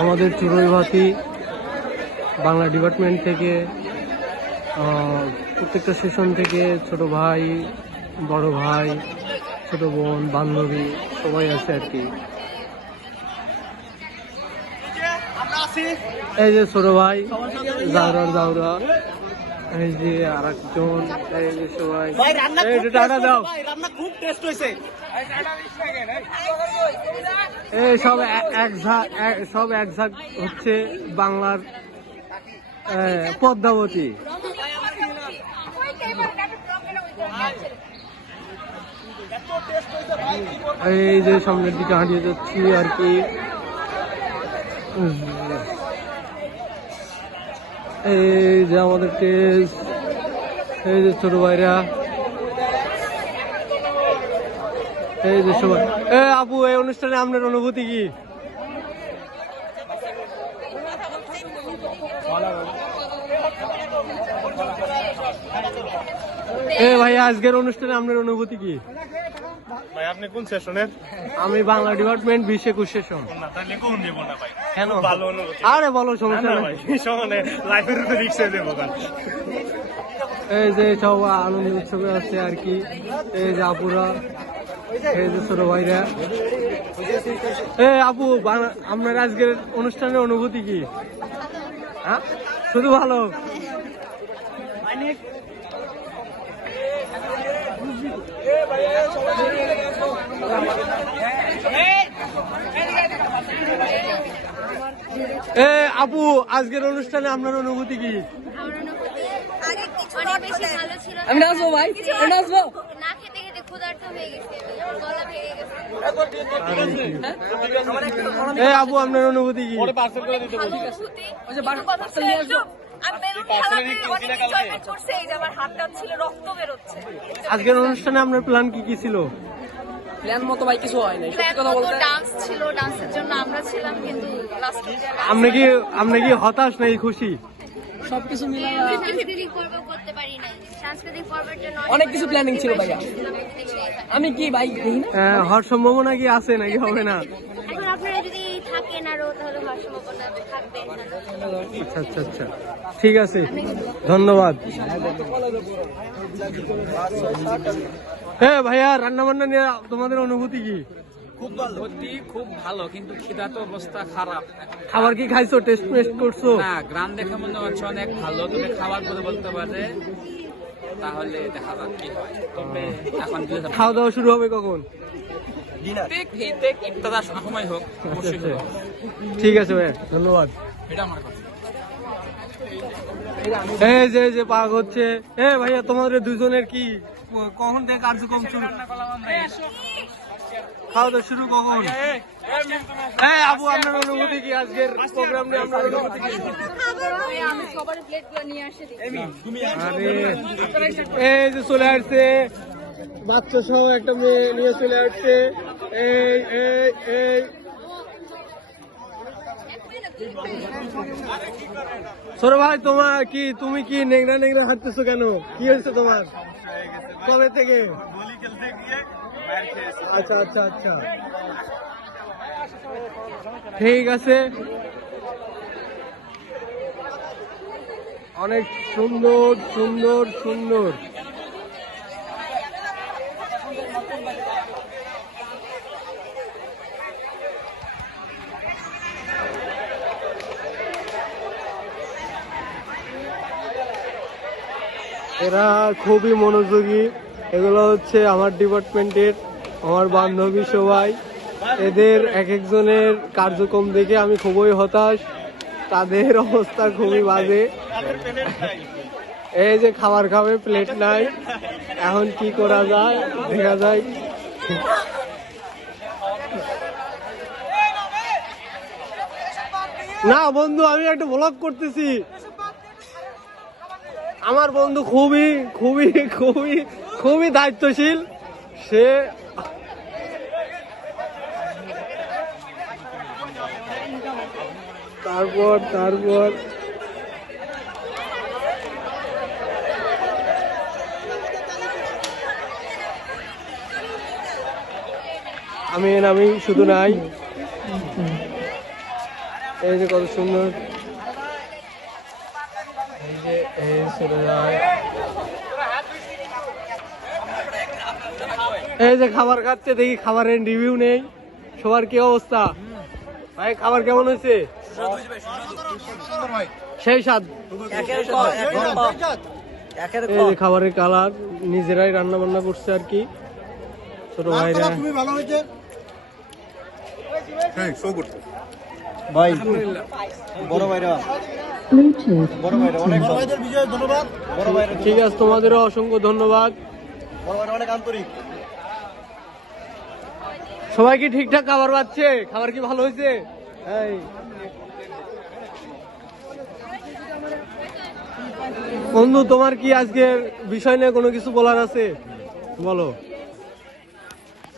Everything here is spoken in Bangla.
আমাদের চুরই ভাতি বাংলা ডিপার্টমেন্ট থেকে প্রত্যেকটা সেশন থেকে ছোট ভাই, বড় ভাই, ছোট বোন, বান্ধবী, সবাই আছে আর কি। এই যে ছোট ভাই জাউরার জাউরা এই যে আর একজন এই যে সবাই। ভাই রান্না খুব টাটা দাও। ভাই রান্না খুব টেস্ট হয়েছে। এই সব এক- ঝাঁক সব এক ঝাঁক হচ্ছে বাংলার পদ্মাবতী। এই যে সামনের দিকে হাঁটিয়ে যাচ্ছি আর কি। এই যে আমাদের টেস্ট এই যে ছোট ভাইরা, এই যে সবাই। এ আপু, এই অনুষ্ঠানে আপনার অনুভূতি কি? এ ভাই, আজকের অনুষ্ঠানে আপনার অনুভূতি কি? ভাই আপনি কোন সেশনের আমি বাংলা ডিপার্টমেন্ট বিশ একুশ সেশন না তাহলে কোন দেব না ভাই। কেন? ভালো অনুভূতি। আরে বলো সমস্যা নেই। সমানে লাইফের উপরে রিক্সা দেবো এই যে সব আনন্দ উৎসবে আছে আর কি। এই যে আপুরা এই যে ছোট ভাইরা। এ আপু আপনার আজকের অনুষ্ঠানের অনুভূতি কি? হ্যাঁ? শুধু ভালো? এ আপু আজকের অনুষ্ঠানে আপনার অনুভূতি কি? আগে কিছুটা বেশি ভালো ছিল। আমি নাচবো ভাই কিছু আমি নাচবো। না খেতে খেতে ক্ষুধার্ত হয়ে গেছে আমার গলা ভেঙে গেছে। আপু আপনার অনুভূতি কি? অনুভূতি আজকের অনুষ্ঠানে আপনার প্ল্যান কি কি ছিল? প্ল্যান মতো ভাই কিছু হয় নাই সত্যি কথা বলতে। ডান্স ছিল ডান্সের জন্য আমরা ছিলাম কিন্তু লাস্ট আপনি কি আপনি কি হতাশ নাকি খুশি? সবকিছু মিলে সাংস্কৃতিক পর্ব করতে পারি নাই। সাংস্কৃতিক পর্বের জন্য অনেক কিছু planning ছিল ভাইয়া। আমি কি ভাই দেখি না? হওয়ার সম্ভাবনা কি আছে নাকি হবে না এখন আপনারা যদি থাকেন আরও তাহলে হওয়ার সম্ভাবনা থাকবে আচ্ছা আচ্ছা আচ্ছা। ঠিক আছে। ধন্যবাদ। হ্যাঁ ভাইয়া রান্না বান্না নিয়ে তোমাদের অনুভূতি কি? সত্যি খুব ভালো কিন্তু খিদাত অবস্থা খারাপ। খাবার কি খাইছো? টেস্ট টেস্ট করছ? না গ্রাম দেখে মনে হচ্ছে অনেক ভালো। তবে খাবার বলতে পারে তাহলে দেখা যাক কি হয়। তবে এখন খাওয়া দাওয়া শুরু হবে কখন? ঠিক আছে। ভাইয়া ধন্যবাদ। এটা এই যে যে পাক হচ্ছে। এ ভাইয়া তোমাদের দুজনের কি? কখন থেকে কার্যক্রম শুরু? খাওয়া দাওয়া শুরু কখন? হ্যাঁ আবু আপনার অনুভূতি কি? আজকের প্রোগ্রাম নিয়ে আপনার অনুভূতি কি? আমি সবার প্লেটগুলো নিয়ে আসে দিই আরে এই যে চলে আসছে। বাচ্চা সহ একটা মেয়ে নিয়ে চলে আসছে। এই এই এই। সরো ভাই, তোমার কি, তুমি কি নেংরা নেংরা হাঁটতেছো কেন? কি হয়েছে তোমার? কবে থেকে? আচ্ছা আচ্ছা আচ্ছা। ঠিক আছে। অনেক সুন্দর সুন্দর সুন্দর। এরা খুবই মনোযোগী। এগুলো হচ্ছে আমার ডিপার্টমেন্টের, আমার বান্ধবী সবাই। এদের এক একজনের কার্যক্রম দেখে আমি খুবই হতাশ। তাদের অবস্থা খুবই বাজে। এই যে খাবার খাবে প্লেট নাই। এখন কি করা যায়? দেখা যায় না, বন্ধু, আমি একটা ব্লগ করতেছি। আমার বন্ধু খুবই খুবই খুবই খুবই দায়িত্বশীল। সে তারপর তারপর। আমি আমি শুধু নাই। এই যে কত সুন্দর। যে এই চলে যায় এই যে খাবার খাচ্ছে দেখি খাবারের রিভিউ নেই। সবার কি অবস্থা? ভাই খাবার কেমন হয়েছে? সেই স্বাদ। এই যে খাবারের কালার নিজেরাই রান্না বান্না করছে আর কি। ছোট ভাইরা। ভাই বড় ভাইরা। বড় ভাইরা অনেক বড় ভাইদের বিজয় ধন্যবাদ। বড় ভাইরা। ঠিক আছে তোমাদেরও অসংখ্য ধন্যবাদ। বড় ভাইরা অনেক আন্তরিক। সবাই কি ঠিকঠাক খাবার পাচ্ছে? খাবার কি ভালো হয়েছে? বন্ধু তোমার কি আজকের বিষয় নিয়ে কোনো কিছু বলার আছে? বলো।